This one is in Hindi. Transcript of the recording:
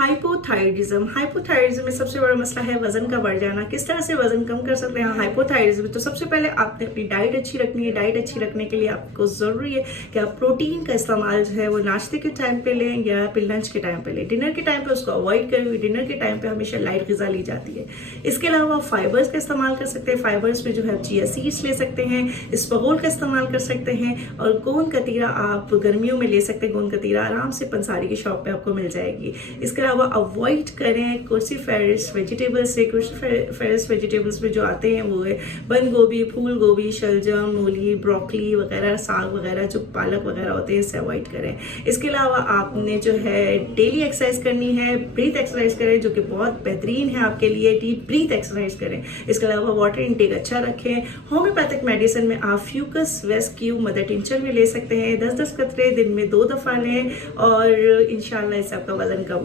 हाइपोथायराइडिज्म में सबसे बड़ा मसला है वजन का बढ़ जाना। किस तरह से वजन कम कर सकते हैं हाइपोथायराइडिज्म? तो सबसे पहले आपने अपनी डाइट अच्छी रखनी है। डाइट अच्छी रखने के लिए आपको ज़रूरी है कि आप प्रोटीन का इस्तेमाल जो है वो नाश्ते के टाइम पे लें या फिर लंच के टाइम पे लें। डिनर के टाइम पे उसको अवॉइड करें। डिनर के टाइम पे हमेशा लाइट ग़िज़ा ली जाती है। इसके अलावा आप फाइबर्स का इस्तेमाल कर सकते हैं। फाइबर्स में जो है चिया सीड्स ले सकते हैं, इसबगोल का इस्तेमाल कर सकते हैं और गोंद कतीरा आप गर्मियों में ले सकते हैं। गोंद कतीरा आराम से पंसारी की शॉप पे आपको मिल जाएगी। इसके अलावा अवॉइड करें क्रूसीफेरस वेजिटेबल्स से। क्रूसीफेरस वेजिटेबल्स में जो आते हैं वो है बंद गोभी, फूल गोभी, शलजम, मूली, ब्रोकली वगैरह, साग वगैरह, जो पालक वगैरह होते हैं, इससे अवॉइड करें। इसके अलावा आपने जो है डेली एक्सरसाइज करनी है। ब्रीथ एक्सरसाइज करें जो कि बहुत बेहतरीन है आपके लिए। डीप ब्रीथ एक्सरसाइज करें। इसके अलावा वाटर इनटेक अच्छा रखें। होम्योपैथिक मेडिसिन में आप फ्यूकस वेस्क्यू मदर टिंचर में ले सकते हैं। 10-10 कतरे दिन में 2 दफ़ा लें और इंशाल्लाह इससे आपका वजन कम